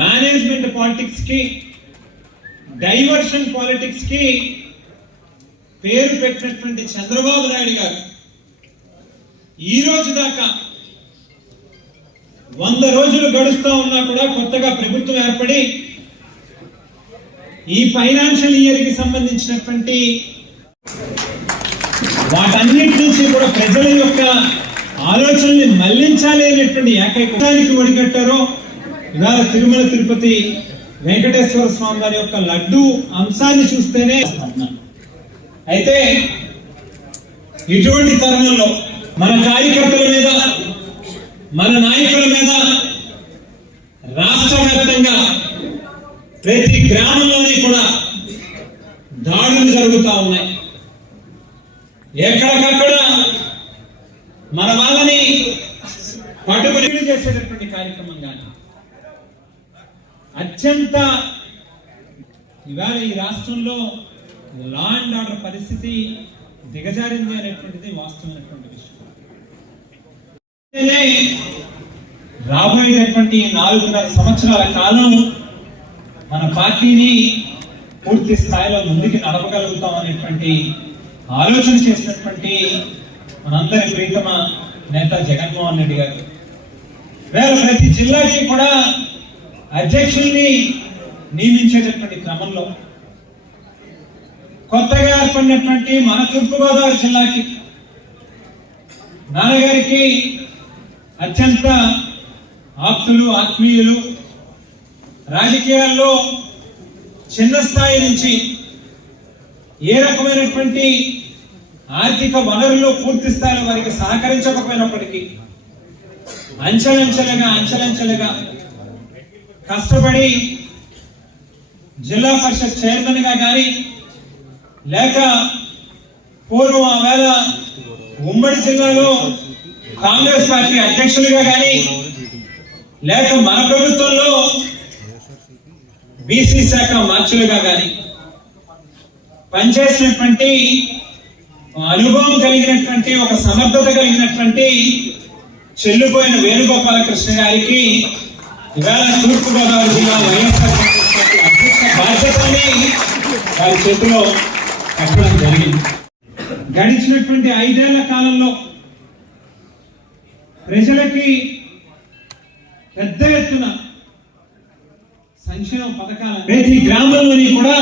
Management politics కి diversion politics కి పేరు పెట్టినటువంటి చంద్రబాబు నాయుడు గారు ఈ రోజు దాకా వంద రోజులు గడుస్తూ ఉన్నా కూడా కొత్తగా ప్రభుత్వం ఏర్పడి ఈ ఫైనాన్షియల్ ఇయర్కి సంబంధించినటువంటి వాటన్నిటి నుంచి కూడా ప్రజల యొక్క ఆలోచనల్ని మళ్ళించాలి అనేటువంటి ఏకైకానికి ఒడిగట్టారో ఇవాళ తిరుమల తిరుపతి వెంకటేశ్వర స్వామి వారి యొక్క లడ్డు అంశాన్ని చూస్తేనే అయితే ఇటువంటి తరుణంలో మన కార్యకర్తల మీద మన నాయకుల మీద రాష్ట్ర వ్యాప్తంగా ప్రతి గ్రామంలోని కూడా దాడులు జరుగుతూ ఉన్నాయి. ఎక్కడికక్కడ మన వాళ్ళని పట్టుబడి చేసేటటువంటి కార్యక్రమం కానీ అత్యంత ఇవాళ ఈ రాష్ట్రంలో లా అండ్ ఆర్డర్ పరిస్థితి దిగజారింది అనేటువంటిది వాస్తవమైనటువంటి విషయం. రాబోయేటటువంటి నాలుగున్నర సంవత్సరాల కాలం మన పార్టీని పూర్తి స్థాయిలో ముందుకి నడపగలుగుతాం అనేటువంటి ఆలోచన చేసినటువంటి మనందరి ప్రీతమ నేత జగన్మోహన్ రెడ్డి గారు. వేరే ప్రతి జిల్లాకి కూడా అధ్యక్షుల్ని నియమించేటటువంటి క్రమంలో కొత్తగా ఏర్పడినటువంటి మన తూర్పుగోదావరి జిల్లాకి నాన్నగారికి అత్యంత ఆప్తులు ఆత్మీయులు రాజకీయాల్లో చిన్న స్థాయి నుంచి ఏ రకమైనటువంటి ఆర్థిక వనరులు పూర్తి స్థాయిలో వారికి సహకరించకపోయినప్పటికీ అంచెలంచెలుగా అంచెలంచెలుగా కష్టపడి జిల్లా పరిషత్ చైర్మన్గా కానీ లేక పూర్వం ఆ వేళ ఉమ్మడి జిల్లాలో కాంగ్రెస్ పార్టీ అధ్యక్షులుగా కానీ లేక మన ప్రభుత్వంలో బీసీ శాఖ మార్చులుగా కానీ పనిచేసినటువంటి అనుభవం కలిగినటువంటి ఒక సమర్థత కలిగినటువంటి చెల్లిపోయిన వేణుగోపాలకృష్ణ గారికి ఇవాళ తూర్పుగోదావరి జిల్లా వైఎస్ఆర్ కాంగ్రెస్ పార్టీ అధ్యక్ష బాధ్యతని వారి చేతిలో చెప్పడం జరిగింది. గడిచినటువంటి ఐదేళ్ళ కాలంలో ప్రజలకి పెద్ద ఎత్తున సంక్షేమ పథకాలు ప్రతి గ్రామంలోని కూడా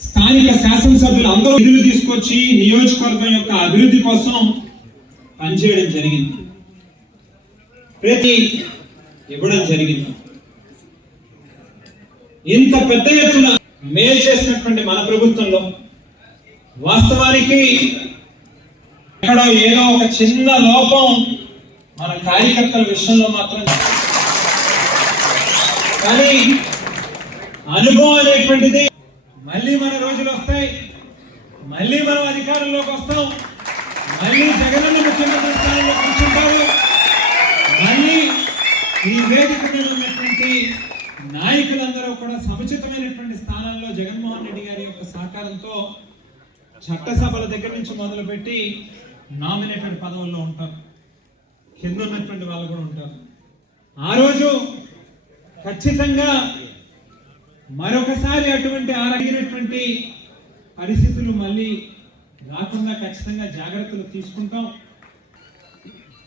స్థానిక శాసనసభ్యులు అందరూ నిధులు తీసుకొచ్చి నియోజకవర్గం యొక్క అభివృద్ధి కోసం పనిచేయడం జరిగింది. ప్రతి ఇవ్వడం జరిగింది. ఇంత పెద్ద ఎత్తున మేలు చేసినటువంటి మన ప్రభుత్వంలో వాస్తవానికి ఎక్కడో ఏదో ఒక చిన్న లోపం మన కార్యకర్తల విషయంలో మాత్రం కానీ అనుభవం అనేటువంటిది మళ్ళీ మన రోజులు వస్తాయి. మళ్ళీ మనం అధికారంలోకి వస్తాం. మళ్ళీ జగనన్న ముఖ్యమంత్రి స్థానంలో కూర్చుంటారు. మళ్ళీ ఈ వేదిక మీద ఉన్నటువంటి నాయకులందరూ కూడా సముచితమైనటువంటి స్థానాల్లో జగన్మోహన్ రెడ్డి గారి యొక్క సహకారంతో చట్టసభల దగ్గర నుంచి మొదలుపెట్టి నామినేటెడ్ పదవుల్లో ఉంటారు. కింద ఉన్నటువంటి వాళ్ళు కూడా ఉంటారు. ఆ రోజు ఖచ్చితంగా మరొకసారి అటువంటి ఆరగినటువంటి పరిస్థితులు మళ్ళీ రాకుండా ఖచ్చితంగా జాగ్రత్తలు తీసుకుంటాం.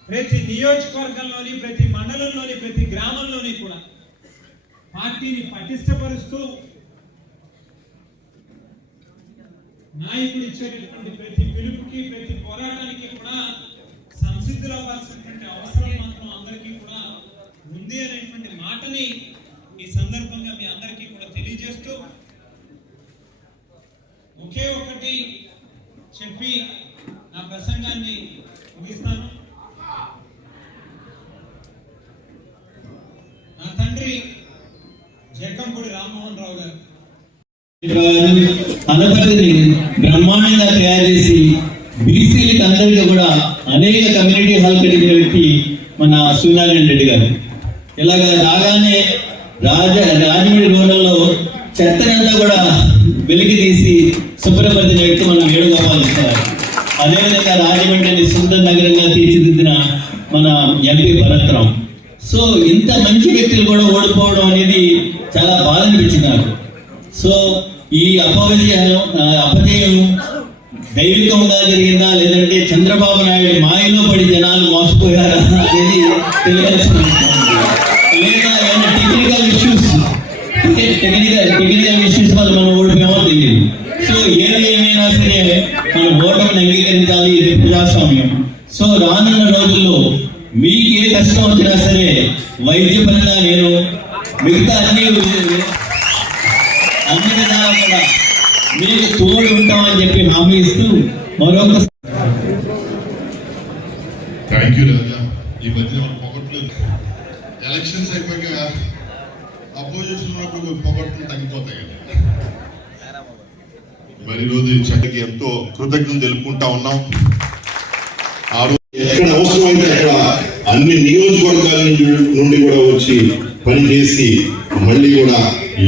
ప్రతి నియోజకవర్గంలోని ప్రతి మండలంలోని ప్రతి గ్రామంలోని కూడా పార్టీని పటిష్టపరుస్తూ నాయకులు ఇచ్చేటటువంటి ప్రతి పిలుపుకి ప్రతి పోరాటానికి కూడా సంసిద్ధులు అవ్వాల్సినటువంటి అవసరం మాత్రం అందరికీ కూడా ఉంది అనేటువంటి మాటని ఈ సందర్భంగా మీ అందరికీ కూడా తెలియజేస్తూ ఒకే ఒక్కటి చెప్పి నా ప్రసంగాన్ని ముగిస్తాను నా తండ్రి జక్కంపూడి రామ్మోహన్ రావు గారు. అనపర్తిని బ్రహ్మాండంగా తయారు చేసి బీసీలకు అందరికీ కూడా అనేక కమ్యూనిటీ హాల్ కట్టిన వ్యక్తి మన సూర్యనారాయణ రెడ్డి గారు. ఇలాగ రాగానే రాజ రాజమండ్రి రోడ్లలో చెత్తనంతా కూడా వెలికి తీసి శుభ్రపరిచిన వ్యక్తి మన వేణుగోపాల్ గారు అదేవిధంగా రాజమండ్రిని సుందర నగరంగా తీర్చిదిద్దిన మన ఎంపీ భరత్రాం సో ఇంత మంచి వ్యక్తులు కూడా ఓడిపోవడం అనేది చాలా బాధ అనిపించింది నాకు. సో ఈ అపవిజయం ఆ, అపజయం దైవికంగా జరిగిందా లేదంటే చంద్రబాబు నాయుడు మాయలో పడి జనాలు మోసపోయారా అనేది తెలియాల్సిన విషయం. లేదా ఏమైనా technical issues technical technical issues వల్ల మనం ఓడిపోయామో తెలియదు. సో ఏది ఏమైనా సరే మనం ఓటమిని అంగీకరించాలి ఇది ప్రజాస్వామ్యం. సో రానున్న రోజుల్లో మీకు ఏ కష్టం వచ్చినా సరే వైద్యపరంగా నేను మిగతా అన్ని అన్ని విధాలా కూడా మీకు తోడు ఉంటామని చెప్పి హామీ ఇస్తూ మరొక థ్యాంక్ యూ రాజా ఈ మధ్య మనం పొగట్లేదు. ఎలక్షన్స్ అయిపోయాక అపోజిషన్ ఉన్నప్పుడు పొగట్లు తగ్గిపోతాయి మరి ఈ రోజు ఈ చక్కకి ఎంతో కృతజ్ఞతలు తెలుపుకుంటా ఉన్నాం. ఆ రోజు ఎక్కడ అవసరమైతే అక్కడ అన్ని నియోజకవర్గాల నుంచి- నుండి కూడా వచ్చి పనిచేసి మళ్ళీ కూడా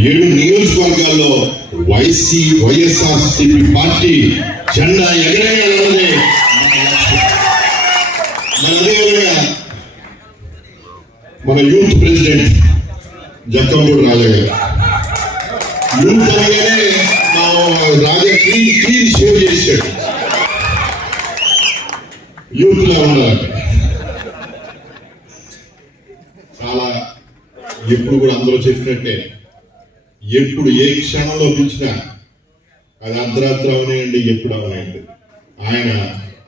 ఏడు నియోజకవర్గాల్లో వైసీ వైఎస్ఆర్ పార్టీ జెండా ఎగరేయాలన్నదే మన మన యూత్ ప్రెసిడెంట్ జక్కంపూడి రాజా గారు. యూత్ అనగానే ఏంటంటే ఎప్పుడు ఏ క్షణంలో పిలిచినా అది అర్ధరాత్రి అవనేయండి ఎప్పుడు అవనేయండి. ఆయన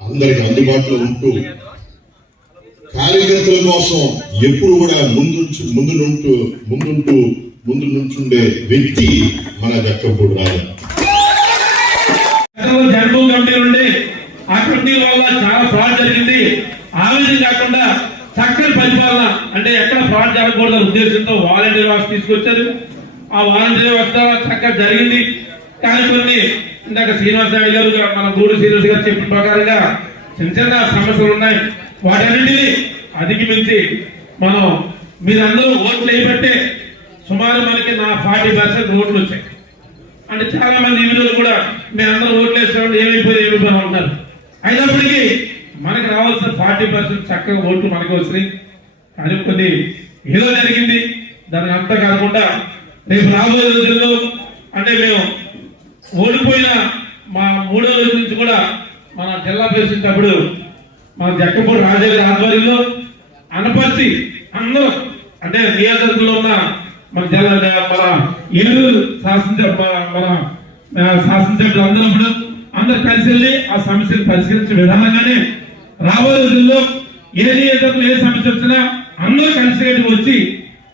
అందరికి అందుబాటులో ఉంటూ కార్యకర్తల కోసం ఎప్పుడు కూడా ముందు ముందు నుంటూ ముందుంటూ ముందు నుంచుండే వ్యక్తి మన జక్కంపూడి రాజు. గతంలో జన్మ కమిటీ నుండి ఆ కమిటీ వల్ల చాలా ఫ్రాడ్ జరిగింది. ఆ విధంగా కాకుండా చక్కని పరిపాలన. అంటే ఎక్కడ ఫ్రాడ్ జరగకూడదు ఉద్దేశంతో వాలంటీర్ వ్యవస్థ తీసుకొచ్చారు. ఆ వాలంటీర్ వ్యవస్థ చక్కగా జరిగింది. కానీ కొన్ని ఇందాక శ్రీనివాస నాయుడు గారు మన గూడు శ్రీనివాస్ గారు చెప్పిన ప్రకారంగా చిన్న చిన్న సమస్యలు ఉన్నాయి. వాటన్నింటినీ అధిగమించి మనం మీరందరూ ఓట్లు వేయబట్టే సుమారు మనకి నా ఫార్టీ పర్సెంట్ ఓట్లు వచ్చాయి. అంటే చాలా మంది యువకులు కూడా మీరందరూ ఓట్లు వేస్తామంటే ఏమైపోయి ఏమైపోయినా ఉంటారు అయినప్పటికీ మనకి రావాల్సిన ఫార్టీ పర్సెంట్ చక్కగా ఓట్లు మనకు వచ్చినాయి. కానీ కొన్ని ఏదో జరిగింది. దానికి అంతా కాకుండా రేపు రాబోయే రోజుల్లో అంటే మేము ఓడిపోయిన మా మూడో రోజు నుంచి కూడా మన జిల్లా పేర్చినప్పుడు మన జక్కపూడి రాజా ఆధ్వర్యంలో అనపర్తి అందరూ అంటే నియోజకవర్గంలో ఉన్న మన జిల్లా మన ఏలూరు శాసనసభ మన శాసనసభ్యులు అందరూ కూడా అందరూ కలిసి వెళ్ళి ఆ సమస్యను పరిష్కరించే విధానంగానే రాబోయే రోజుల్లో ఏ నియోజకవర్గంలో ఏ సమస్య వచ్చినా అందరూ కలిసికట్టి వచ్చి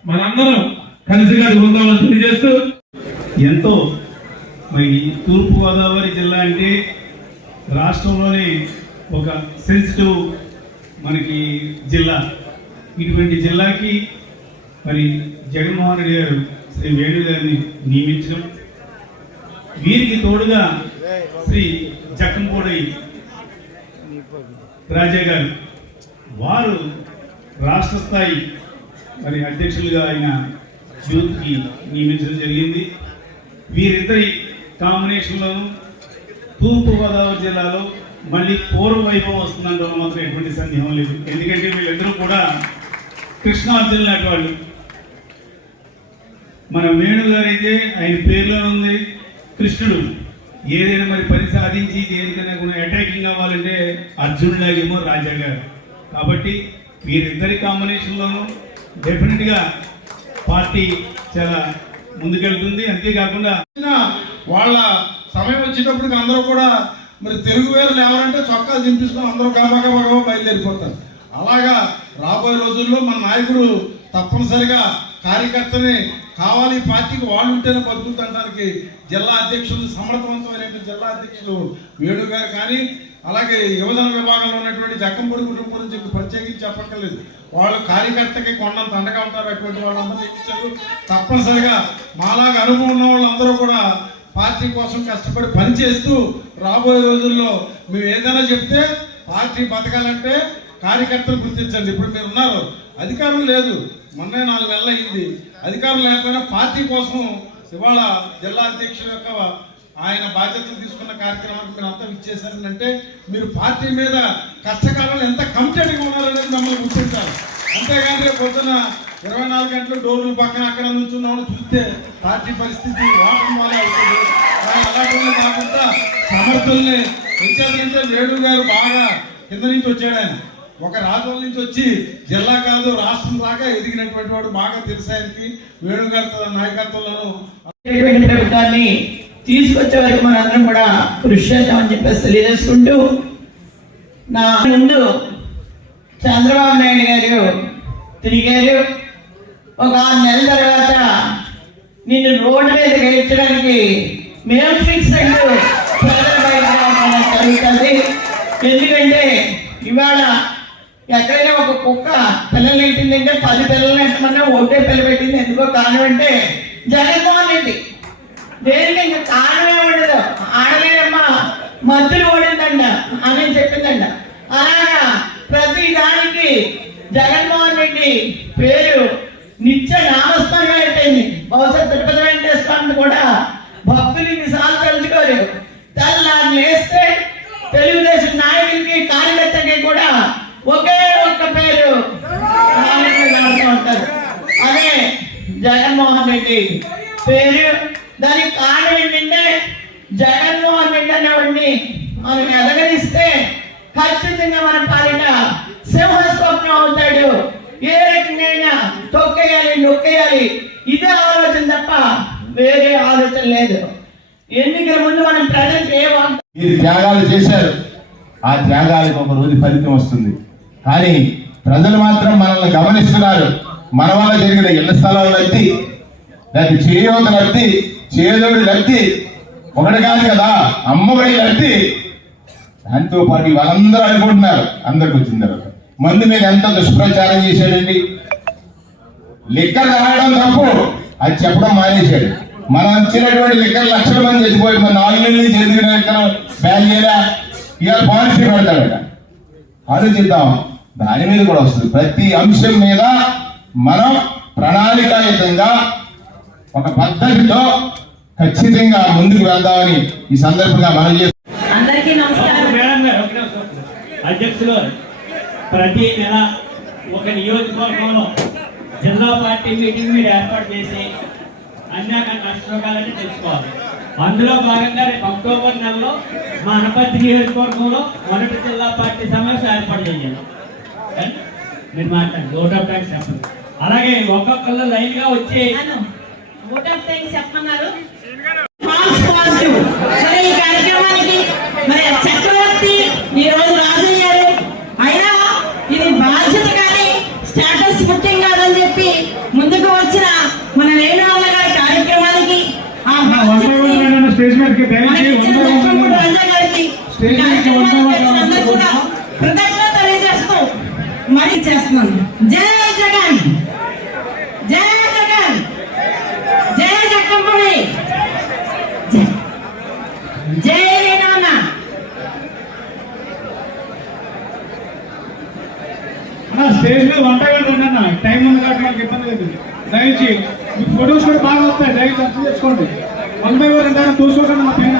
మనందరం కలిసికట్టి ఉందామని తెలియజేస్తూ ఎంతో మరి తూర్పుగోదావరి జిల్లా అంటే రాష్ట్రంలోనే ఒక సెన్సిటివ్ మనకి జిల్లా. ఇటువంటి జిల్లాకి మరి జగన్మోహన్ రెడ్డి గారు శ్రీ వేణు గారిని నియమించడం వీరికి తోడుగా శ్రీ జక్కంపూడి రాజే గారు. వారు రాష్ట్ర స్థాయి మరి అధ్యక్షులుగా ఆయన యూత్కి నియమించడం జరిగింది. వీరిద్దరి కాంబినేషన్లోనూ తూర్పు గోదావరి జిల్లాలో మళ్ళీ పూర్వ వైభవం వస్తుందంటే మాత్రం ఎటువంటి సందేహం లేదు. ఎందుకంటే వీళ్ళిద్దరూ కూడా కృష్ణార్జునులు లాంటి వాళ్ళు. మన వేణు అయితే ఆయన పేరులో ఉంది. కృష్ణుడు. ఏదైనా మరి పని సాధించి దేనికైనా కూడా అటాకింగ్ అవ్వాలంటే అర్జునులాగేమో రాజా గారు కాబట్టి వీరిద్దరి కాంబినేషన్లోనూ డెఫినెట్గా పార్టీ చాలా ముందుకెళ్తుంది. అంతేకాకుండా వాళ్ళ సమయం వచ్చేటప్పటికి అందరూ కూడా మరి తెలుగు వేరులు ఎవరంటే చొక్కా దింపించుకొని అందరూ గబగబా బయలుదేరిపోతారు. అలాగా రాబోయే రోజుల్లో మన నాయకుడు తప్పనిసరిగా కార్యకర్తని కావాలి పార్టీకి వాళ్ళు ఉంటేనే బతుకుతుండడానికి జిల్లా అధ్యక్షులు సమర్థవంతమైన జిల్లా అధ్యక్షులు వేణు గారు కానీ అలాగే యువజన విభాగంలో ఉన్నటువంటి జక్కంపూడి కుటుంబం గురించి చెప్పి ప్రత్యేకించి చెప్పక్కర్లేదు. వాళ్ళు కార్యకర్తకి కొండంత అండగా ఉంటారు అటువంటి వాళ్ళందరూ ఇచ్చారు. తప్పనిసరిగా మాలాగా అనుభవం ఉన్న వాళ్ళందరూ కూడా పార్టీ కోసం కష్టపడి పనిచేస్తూ రాబోయే రోజుల్లో మేము ఏదైనా చెప్తే పార్టీ బతకాలంటే కార్యకర్తలు గుర్తించండి. ఇప్పుడు మీరు ఉన్నారు. అధికారం లేదు. మొన్నే నాలుగు నెలలు అయింది. అధికారం లేకపోయినా పార్టీ కోసం ఇవాళ జిల్లా అధ్యక్షుల యొక్క ఆయన బాధ్యతలు తీసుకున్న కార్యక్రమానికి మీరు అంతా ఇచ్చేసారని అంటే మీరు పార్టీ మీద కష్టకాలంలో ఎంత కమిటెడ్గా ఉన్నారనేది మమ్మల్ని గుర్తించాలి. అంతేగాని రేపు పొద్దున ఇరవై నాలుగు గంటలు డోర్లు పక్కన అక్కడ నుంచున్నామని చూస్తే పార్టీ పరిస్థితి వాటం వల్ల అవుతుంది. అలాంటివి కాకుండా సమర్థుల్ని పెంచాలంటే వేణు గారు బాగా కింద నుంచి వచ్చాడు ఆయన. ఒక రాజ్యం నుంచి వచ్చి జిల్లా కాదు రాష్ట్రం దాకా ఎదిగినటువంటి వాడు బాగా తెలుసు ఆయనకి. వేణు గారి నాయకత్వంలో ప్రభుత్వాన్ని తీసుకొచ్చే వరకు మనందరం కూడా కృషి చేద్దామని చెప్పేసి తెలియజేసుకుంటూ నా ముందు చంద్రబాబు నాయుడు గారు తిరిగారు. ఒక ఆరు నెలల తర్వాత నిన్ను రోడ్డు మీద గెలిచడానికి మేము ఫిక్స్ అంటూ జరుగుతుంది. ఎందుకంటే ఇవాళ ఎక్కడైనా ఒక కుక్క పిల్లలు పెట్టిందంటే పది పిల్లలు పెట్టమన్నా ఒకటే పిల్ల పెట్టింది ఎందుకో కారణం అంటే జగన్మోహన్ రెడ్డి. దేనికి ఇంకా కారణమే ఉండదు. ఆడలేదమ్మా మద్దులు ఓడిందంట అని చెప్పిందంట. అలాగా ప్రతి దానికి జగన్మోహన్ రెడ్డి పేరు నిత్య నామస్మరణ అయిపోయింది బహుశా తిరుపతి వెంకటేశ్వర స్వామిని కూడా భక్తులు ఇన్నిసార్లు తలుచుకోరు తెల్లారు లేస్తే తెలుగుదేశం నాయకుడికి కార్యకర్తకి కూడా ఒకే ఒక్క పేరు నాలుగు ఉంటారు అదే జగన్మోహన్ రెడ్డి. పేరు దానికి కారణం ఏంటంటే జగన్మోహన్ రెడ్డి అనేవాడిని మనం ఎదగనిస్తే ఖచ్చితంగా మన పాలిట సింహస్వప్నం అవుతాడు. ఏ రకంగా తొక్కేయాలి నొక్కేయాలి. ఇదే ఆలోచన తప్ప వేరే ఆలోచన లేదు. ఎన్నికల ముందు మనం ప్రజలకు ఏ మీరు త్యాగాలు చేశారు. ఆ త్యాగాలకు ఒక రోజు ఫలితం వస్తుంది. కానీ ప్రజలు మాత్రం మనల్ని గమనిస్తున్నారు. మన వల్ల జరిగిన ఇళ్ళ స్థలాలు లబ్ధి దాన్ని చేయోత లబ్ధి చేదోడి లబ్ధి ఒకటి కాదు కదా అమ్మఒడి లబ్ధి. దాంతో పాటు వాళ్ళందరూ అనుకుంటున్నారు అందరికి వచ్చిన తర్వాత. మందు మీద ఎంత దుష్ప్రచారం చేశాడండి? లిక్కర్ తాగడం తప్పు అది చెప్పడం మానేశాడు. మనం ఇచ్చినటువంటి లిక్కర్ లక్షల మంది చచ్చిపోయి మన నాలుగు నెలల నుంచి ఎదిగిన లిక్కర్ బ్యాన్ చేయరా? ఇవాళ పాలసీ పెడతాడట. ఆలోచిద్దాం దాని మీద కూడా వస్తుంది. ప్రతి అంశం మీద మనం ప్రణాళికాయుతంగా ఒక పద్ధతితో ఖచ్చితంగా ముందుకు వెళ్దామని ఈ సందర్భంగా మనం అధ్యక్షులు ప్రతి నెల ఒక నియోజకవర్గంలో జిల్లా పార్టీ మీటింగ్ మీరు ఏర్పాటు చేసి అన్యాక నష్టపోకాలని తెలుసుకోవాలి. అందులో భాగంగా రేపు అక్టోబర్ నెలలో మా అనపర్తి నియోజకవర్గంలో మొదటి జిల్లా పార్టీ సమావేశం ఏర్పాటు చేయండి కానీ మీరు మాట్లాడండి. ఓట్ ఆఫ్ ట్యాక్స్ చెప్పండి. అలాగే ఒక్కొక్కళ్ళు వచ్చి ఓట్ ఆఫ్ థ్యాంక్స్ చెప్పమన్నారు. ఫాల్స్ పాజిటివ్ సరే ఈ కార్యక్రమానికి మరి చక్రవర్తి ఈ రోజు రాజు అయ్యారు. అయినా ఇది బాధ్యత కానీ స్టేటస్ పుట్టింగ్ కాదని చెప్పి ముందుకు వచ్చిన మన వేణుగోపాల్ గారి కార్యక్రమానికి ఆ భక్తుడికి, స్టేజ్ మీదకి మన ఇచ్చిన చక్రవర్తి రాజా గారికి ఈ కార్యక్రమానికి వచ్చిన అందరికీ కూడా కృతజ్ఞత తెలియజేస్తూ మరి చేస్తున్నాను జై జగన్ జై జగన్ జై జగన్మోహన్ జై నాన్న అన్న స్టేజ్ మీద వంట గంట ఉండన్న టైం ఉంది కాబట్టి మనకి ఇబ్బంది లేదు. దయచేసి మీ ఫొటోస్ కూడా బాగా వస్తాయి దయచేసి అర్థం చేసుకోండి. వన్ బై వన్ ఎంత చూసుకోకండి మా పైన